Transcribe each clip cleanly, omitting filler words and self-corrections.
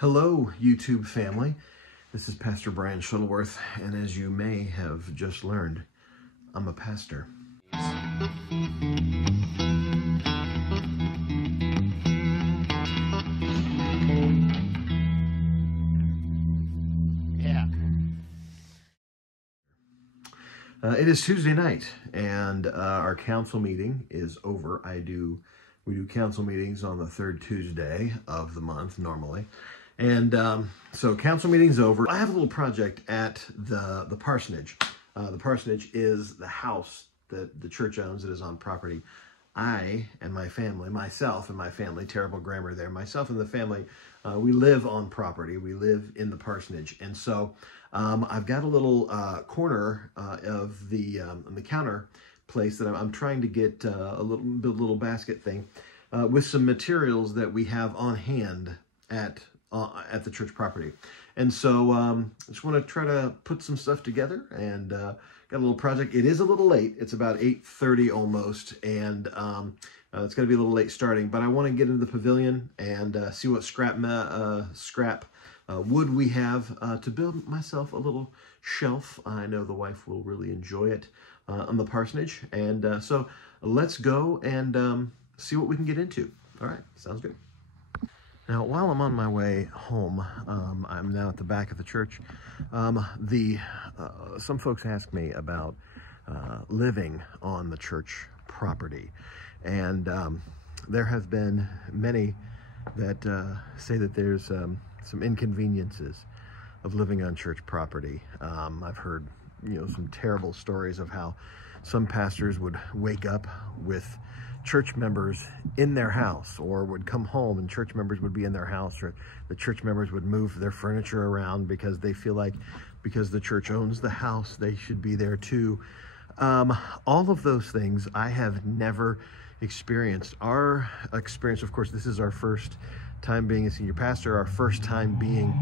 Hello, YouTube family. This is Pastor Brian Shuttleworth, and as you may have just learned, I'm a pastor. Yeah. It is Tuesday night, and our council meeting is over. We do council meetings on the third Tuesday of the month normally. And so council meeting's over. I have a little project at the Parsonage. The Parsonage is the house that the church owns that is on property. I and my family, myself and my family, terrible grammar there, myself and the family, we live on property. We live in the Parsonage. And so I've got a little corner of the counter place that I'm trying to get build a little basket thing with some materials that we have on hand at the church property. And so I just want to try to put some stuff together, and got a little project. It is a little late. It's about 8:30 almost, and it's going to be a little late starting, but I want to get into the pavilion and see what scrap wood we have to build myself a little shelf. I know the wife will really enjoy it on the Parsonage. And so let's go and see what we can get into. All right, sounds good. Now, while I'm on my way home, I'm now at the back of the church. Some folks ask me about living on the church property, and there have been many that say that there's some inconveniences of living on church property. I've heard, some terrible stories of how some pastors would wake up with church members in their house, or would come home and church members would be in their house, or the church members would move their furniture around because they feel like because the church owns the house, they should be there too. All of those things I have never experienced. Our experience, of course, this is our first time being a senior pastor, our first time being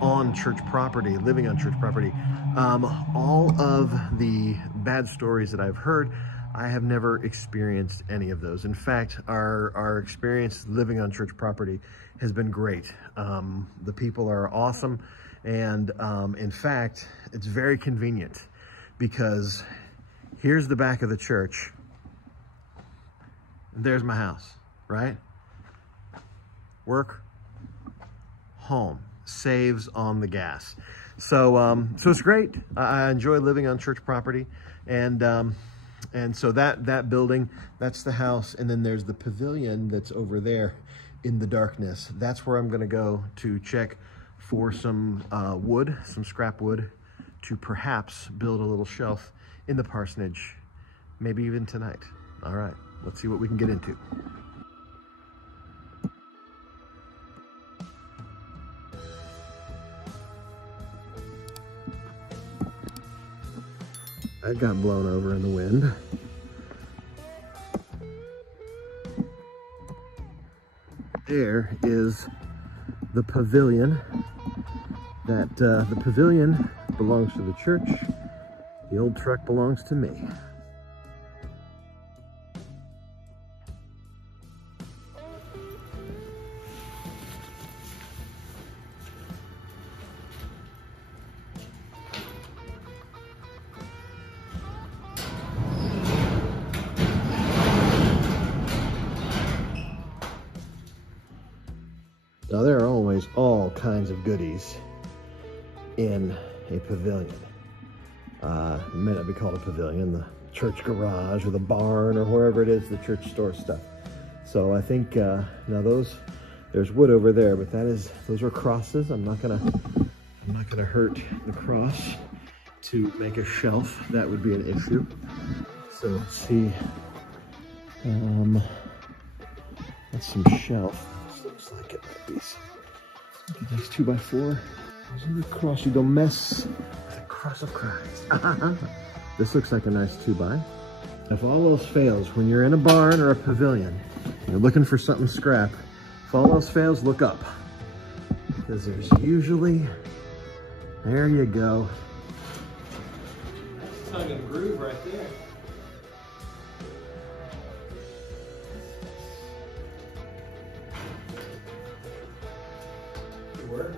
on church property, living on church property. All of the bad stories that I've heard, I have never experienced any of those. In fact, our experience living on church property has been great. The people are awesome, and in fact, it's very convenient because here's the back of the church. There's my house, right? Work, home, saves on the gas. So it's great. I enjoy living on church property, and so that building, that's the house, and then there's the pavilion that's over there in the darkness. That's where I'm going to go to check for some wood, some scrap wood, to perhaps build a little shelf in the Parsonage, maybe even tonight. All right, let's see what we can get into. That got blown over in the wind. There is the pavilion. The pavilion belongs to the church. The old truck belongs to me. Now, there are always all kinds of goodies in a pavilion. It may not be called a pavilion, the church garage or the barn or wherever it is the church stores stuff. So I think now there's wood over there, but those are crosses. I'm not gonna hurt the cross to make a shelf. That would be an issue. So let's see. That's some shelf. Looks like it might be. Look at this 2x4. There's a cross. You don't mess with the cross of Christ. This looks like a nice 2x. If all else fails, when you're in a barn or a pavilion, you're looking for something scrap, if all else fails, look up. Because there's usually, there you go. Tongue and groove right there. everywhere.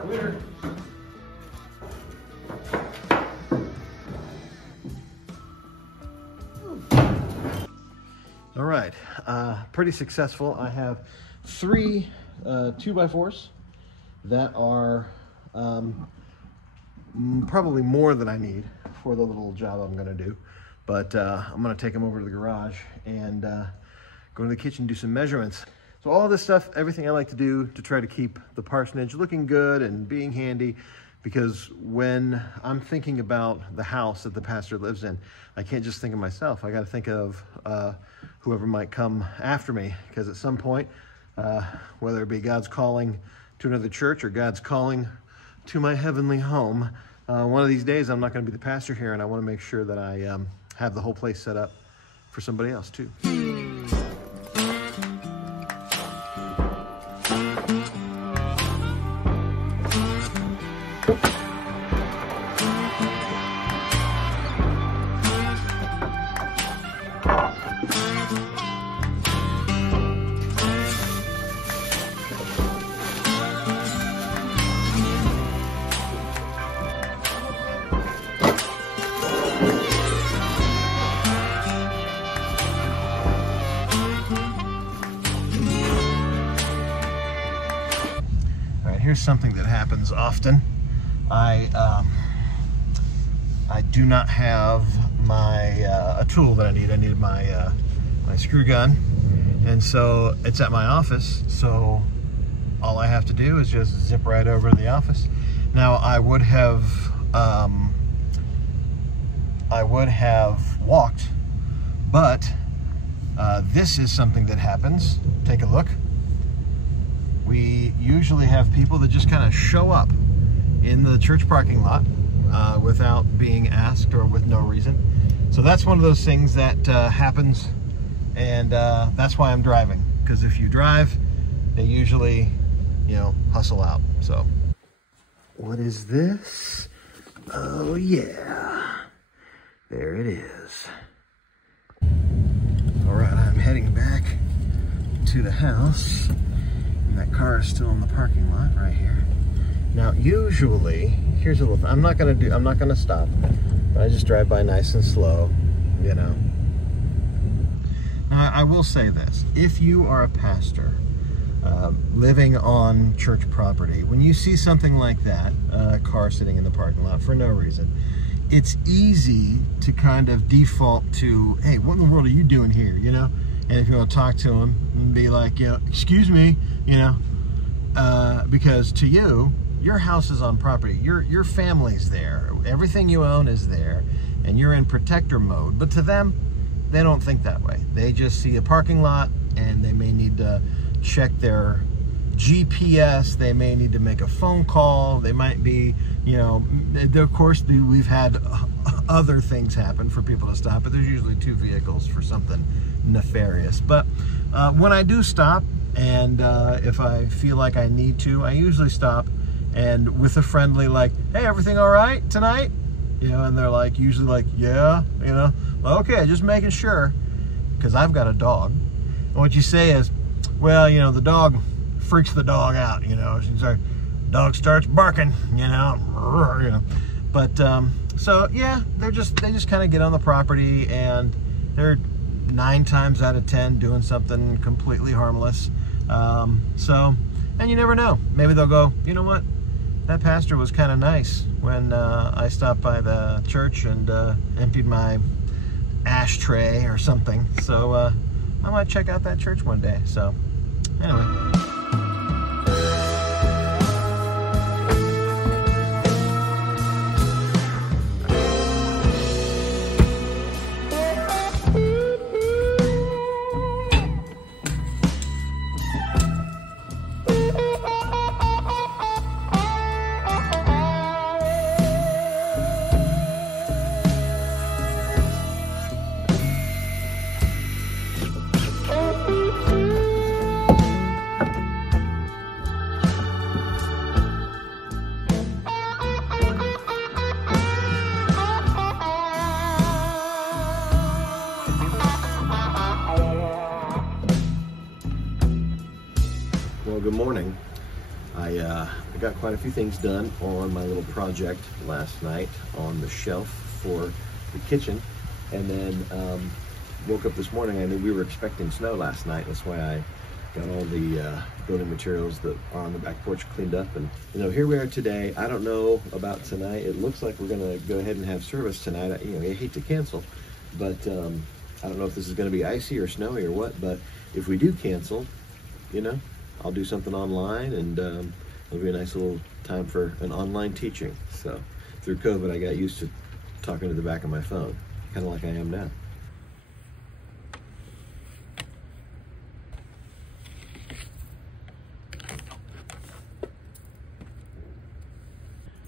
Clear. All right, pretty successful. I have 3 2x4s that are probably more than I need for the little job I'm gonna do. But I'm gonna take them over to the garage and go to the kitchen and do some measurements. So all this stuff, everything I like to do to try to keep the parsonage looking good and being handy, because when I'm thinking about the house that the pastor lives in, I can't just think of myself. I got to think of whoever might come after me, because at some point, whether it be God's calling to another church or God's calling to my heavenly home, one of these days I'm not going to be the pastor here, and I want to make sure that I have the whole place set up for somebody else too. Here's something that happens often. I do not have my a tool that I need. I need my my screw gun, and so it's at my office. So all I have to do is just zip right over to the office. Now I would have walked, but this is something that happens. Take a look. We usually have people that just kind of show up in the church parking lot without being asked or with no reason. So that's one of those things that happens, and that's why I'm driving. Because if you drive, they usually, you know, hustle out. So, what is this? Oh yeah, there it is. All right, I'm heading back to the house. That car is still in the parking lot right here. Now, usually, here's a little. I'm not gonna stop. I just drive by nice and slow, you know. Now, I will say this: if you are a pastor living on church property, when you see something like that, a car sitting in the parking lot for no reason, it's easy to kind of default to, "Hey, what in the world are you doing here?" You know. And if you want to talk to them and be like, you know, "Excuse me," you know, because to you, your house is on property. Your family's there. Everything you own is there, and you're in protector mode. But to them, they don't think that way. They just see a parking lot, and they may need to check their GPS. They may need to make a phone call. They might be, you know, of course, we've had other things happen for people to stop, but there's usually 2 vehicles for something nefarious. But when I do stop, and if I feel like I need to, I usually stop and with a friendly like, "Hey, everything all right tonight?" You know, and they're like, usually like, "Yeah," you know, "Okay, just making sure," because I've got a dog. And what you say is, "Well, you know, the dog freaks the dog out, you know, dog starts barking, you know." But so yeah, they just kind of get on the property, and they're 9 times out of 10 doing something completely harmless. So, and you never know, maybe they'll go, "You know what, that pastor was kind of nice when I stopped by the church and emptied my ashtray or something, so I might check out that church one day." So anyway. Well, good morning. I got quite a few things done on my little project last night on the shelf for the kitchen, and then woke up this morning. I knew we were expecting snow last night. That's why I got all the building materials that are on the back porch cleaned up, and here we are today. I don't know about tonight. It looks like we're gonna go ahead and have service tonight. I hate to cancel, but I don't know if this is gonna be icy or snowy or what, but if we do cancel, I'll do something online, and it'll be a nice little time for an online teaching. So through COVID, I got used to talking to the back of my phone, kind of like I am now.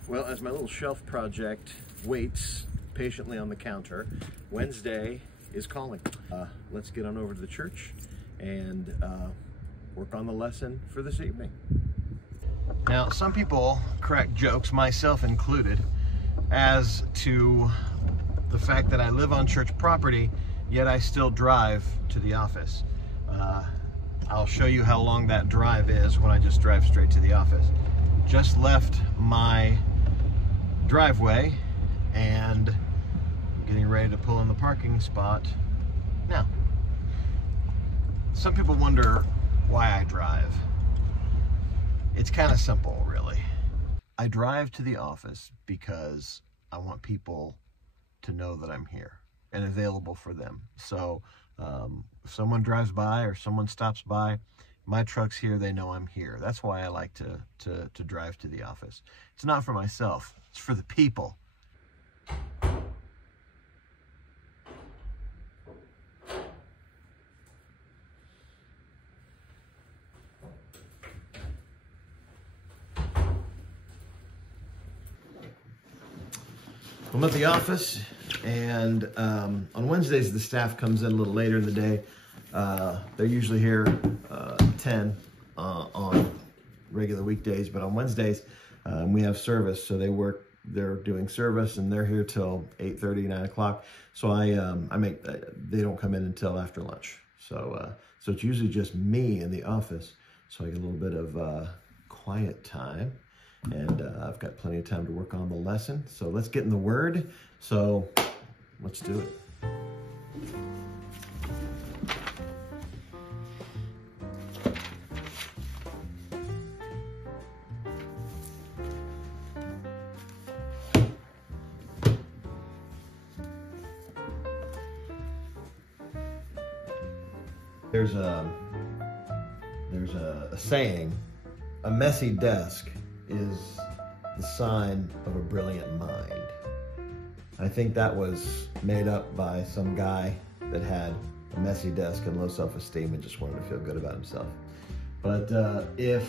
Well, as my little shelf project waits patiently on the counter, Wednesday is calling. Let's get on over to the church and work on the lesson for this evening. Now, some people crack jokes, myself included, as to the fact that I live on church property, yet I still drive to the office. I'll show you how long that drive is when I just drive straight to the office. Just left my driveway and getting ready to pull in the parking spot now. Some people wonder why I drive. It's kind of simple, really. I drive to the office because I want people to know that I'm here and available for them. So if someone drives by or someone stops by, my truck's here, they know I'm here. That's why I like to drive to the office. It's not for myself, it's for the people. I'm at the office, and on Wednesdays the staff comes in a little later in the day. They're usually here 10 on regular weekdays, but on Wednesdays we have service, so they're doing service, and they're here till 8:30, 9 o'clock. So they don't come in until after lunch. So it's usually just me in the office, so I get a little bit of quiet time. And I've got plenty of time to work on the lesson. So let's get in the Word. So let's do it. There's a saying, a messy desk is the sign of a brilliant mind. I think that was made up by some guy that had a messy desk and low self-esteem and just wanted to feel good about himself. But if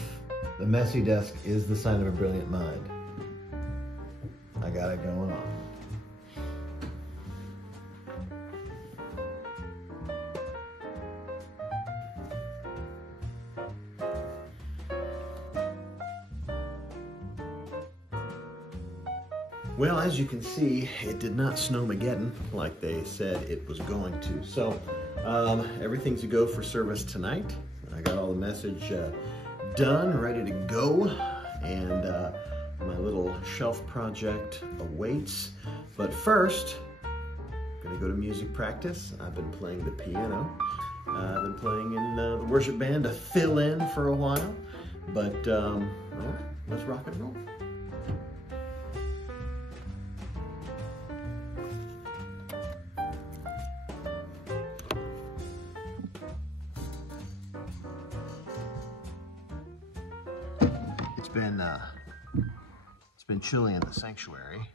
the messy desk is the sign of a brilliant mind, I got it going on. Well, as you can see, it did not snowmageddon like they said it was going to. So everything's a go for service tonight. I got all the message done, ready to go, and my little shelf project awaits. But first, I'm gonna go to music practice. I've been playing the piano. I've been playing in the worship band to fill in for a while. But all right, let's rock and roll. It's been chilly in the sanctuary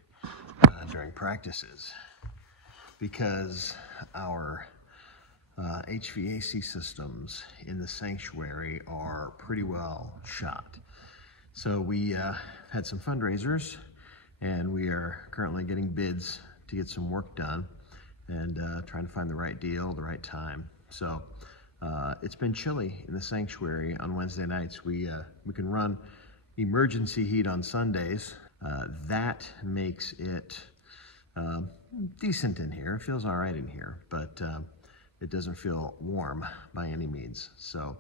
during practices because our HVAC systems in the sanctuary are pretty well shot. So we had some fundraisers, and we are currently getting bids to get some work done and trying to find the right deal, the right time. So it's been chilly in the sanctuary on Wednesday nights. We can run emergency heat on Sundays. That makes it decent in here. It feels all right in here, but it doesn't feel warm by any means. So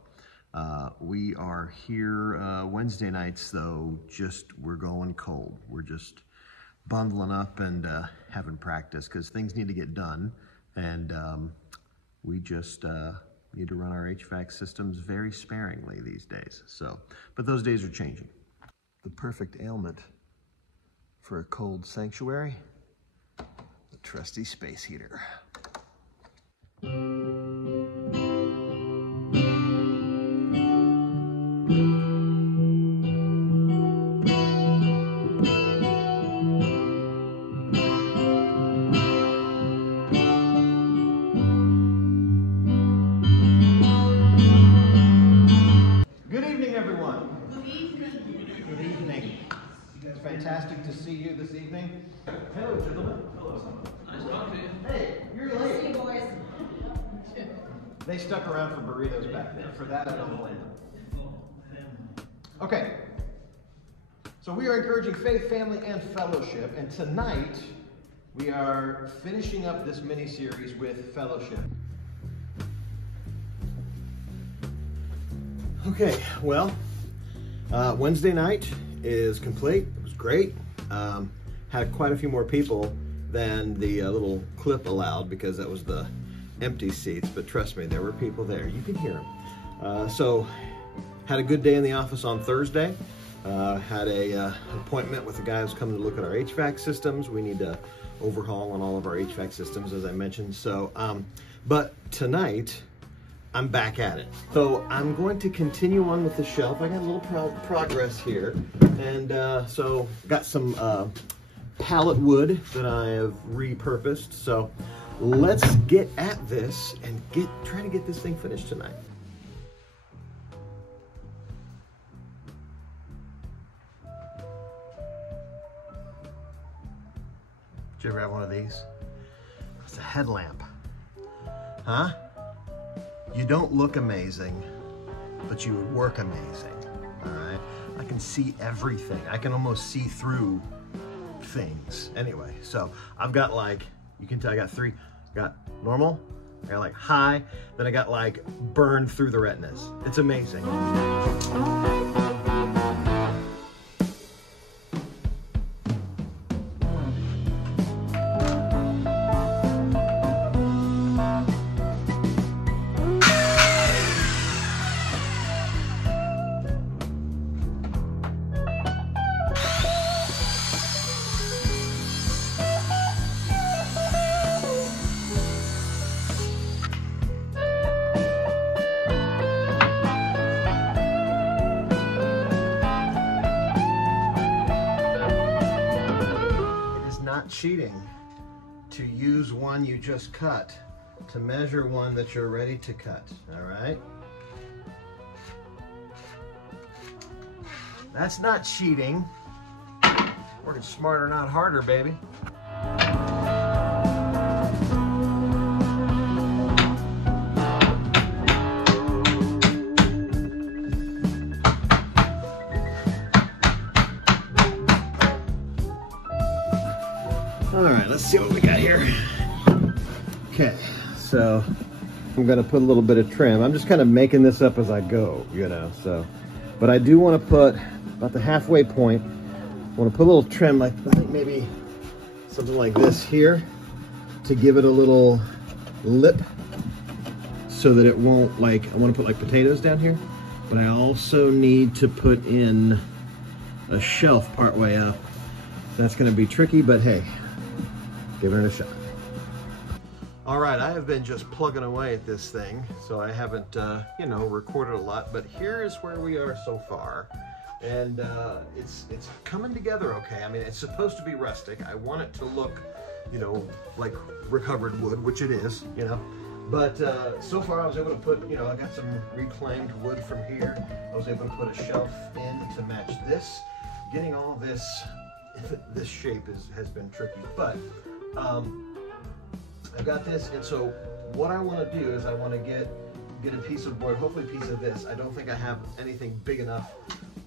We are here Wednesday nights, though, we're going cold. We're just bundling up and having practice because things need to get done. And we just need to run our HVAC systems very sparingly these days. So, but those days are changing. The perfect ailment for a cold sanctuary, the trusty space heater. Fantastic to see you this evening. Hello, gentlemen. Hello. Nice to talk to you. Hey, you're late. See you, boys. They stuck around for burritos back there. For that, I don't blame them. Okay. So we are encouraging faith, family, and fellowship. And tonight, we are finishing up this mini-series with fellowship. Okay, well, Wednesday night is complete. Great. Had quite a few more people than the little clip allowed because that was the empty seats, but trust me, there were people there. You can hear them. So had a good day in the office on Thursday. Had a appointment with the guy who's coming to look at our HVAC systems. We need to overhaul on all of our HVAC systems, as I mentioned. So, but tonight, I'm back at it. So I'm going to continue on with the shelf. I got a little progress here. And so got some pallet wood that I have repurposed. So let's get at this and try to get this thing finished tonight. Did you ever have one of these? It's a headlamp. Huh? You don't look amazing, but you would work amazing, all right? I can see everything. I can almost see through things. Anyway, so I've got like, you can tell I got three. I got normal, I got like high, then I got like burned through the retinas. It's amazing. Cheating to use one you just cut to measure one that you're ready to cut, all right? That's not cheating. Working smarter, not harder, baby. All right, let's see what we got here. Okay, so I'm gonna put a little bit of trim. I'm just kind of making this up as I go, you know, so. But I do want to put about the halfway point. I want to put a little trim, like I think maybe something like this here to give it a little lip so that it won't like, I want to put like potatoes down here, but I also need to put in a shelf part way up. That's gonna be tricky, but hey, giving it a shot. All right, I have been just plugging away at this thing, so I haven't, you know, recorded a lot, but here is where we are so far. And it's coming together okay. I mean, it's supposed to be rustic. I want it to look, you know, like recovered wood, which it is, you know. But so far I was able to put, you know, I got some reclaimed wood from here. I was able to put a shelf in to match this. Getting all this shape has been tricky, but I've got this, and so what I want to do is I want to get a piece of board, hopefully a piece of this. I don't think I have anything big enough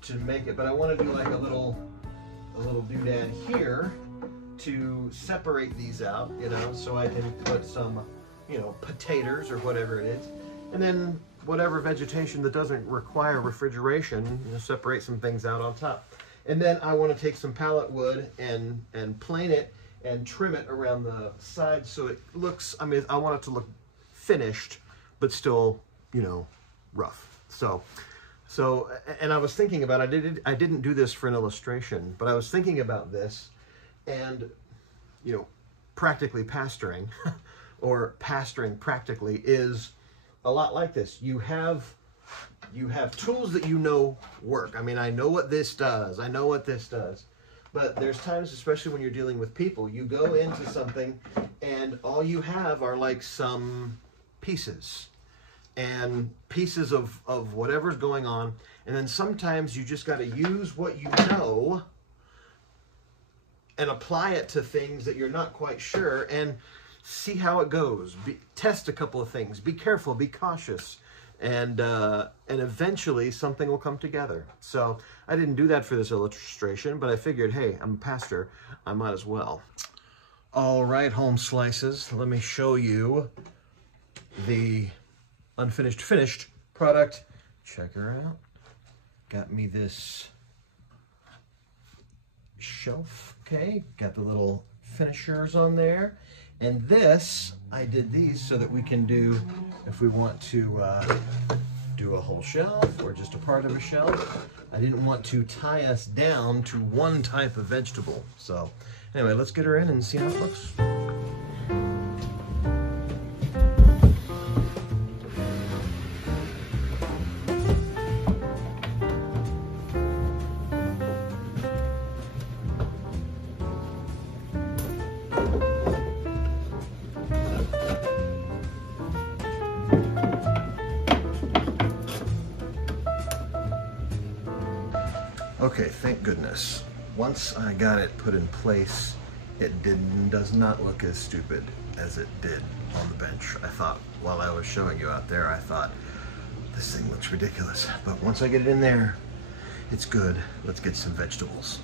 to make it, but I want to do like a little doodad here to separate these out, you know, so I can put some, you know, potatoes or whatever it is. And then whatever vegetation that doesn't require refrigeration, you know, separate some things out on top. And then I want to take some pallet wood and plane it and trim it around the sides so it looks, I mean, I want it to look finished, but still, you know, rough. So, and I was thinking about, I didn't do this for an illustration, but I was thinking about this, and, you know, practically pastoring, or pastoring practically, is a lot like this. You have tools that you know work. I mean, I know what this does. I know what this does. But there's times, especially when you're dealing with people, you go into something and all you have are like some pieces. And pieces of whatever's going on. And then sometimes you just got to use what you know and apply it to things that you're not quite sure and see how it goes. Test a couple of things. Be careful. Be cautious. And eventually something will come together. So I didn't do that for this illustration, but I figured, hey, I'm a pastor. I might as well. All right, home slices. Let me show you the unfinished finished product. Check her out. Got me this shelf, okay? Got the little finishers on there. And this, I did these so that we can do, if we want to do a whole shelf or just a part of a shelf. I didn't want to tie us down to one type of vegetable. So anyway, let's get her in and see how it looks. Okay, thank goodness. Once I got it put in place, it does not look as stupid as it did on the bench. I thought, while I was showing you out there, I thought, this thing looks ridiculous. But once I get it in there, it's good. Let's get some vegetables.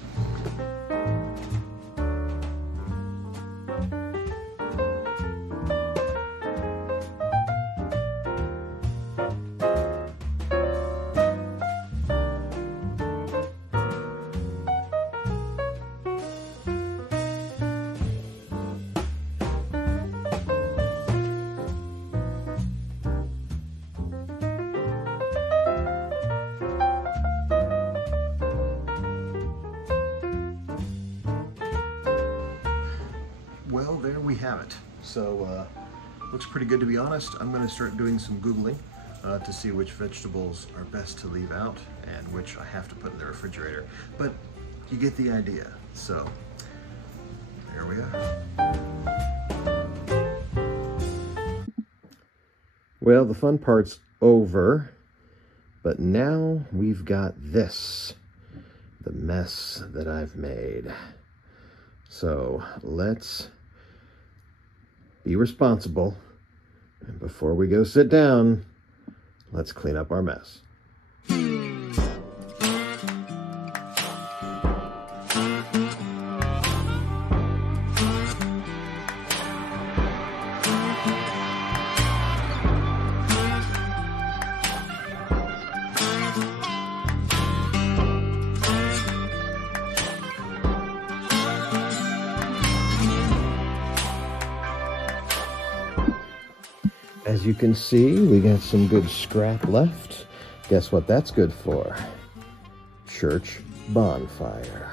Well, there we have it. So, looks pretty good, to be honest. I'm going to start doing some Googling to see which vegetables are best to leave out and which I have to put in the refrigerator. But you get the idea. So, there we are. Well, the fun part's over, but now we've got this, the mess that I've made. So, let's be responsible, and before we go sit down, let's clean up our mess. As you can see, we got some good scrap left. Guess what that's good for? Church bonfire.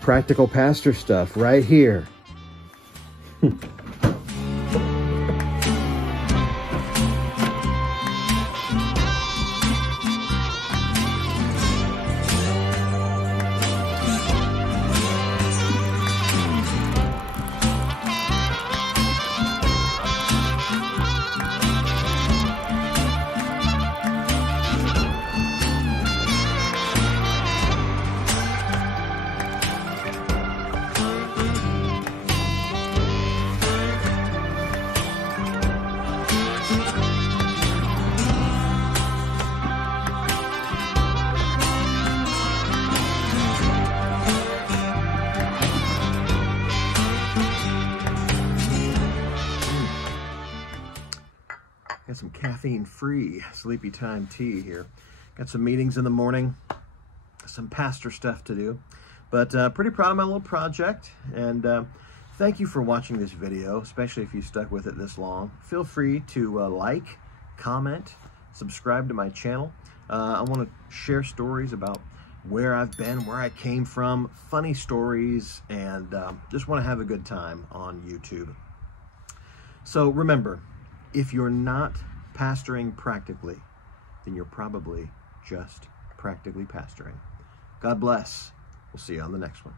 Practical pastor stuff right here. Got some caffeine-free sleepy time tea here. Got some meetings in the morning, some pastor stuff to do, but pretty proud of my little project. And thank you for watching this video, especially if you stuck with it this long. Feel free to like, comment, subscribe to my channel. I want to share stories about where I've been, where I came from, funny stories, and just want to have a good time on YouTube. So remember, if you're not pastoring practically, then you're probably just practically pastoring. God bless. We'll see you on the next one.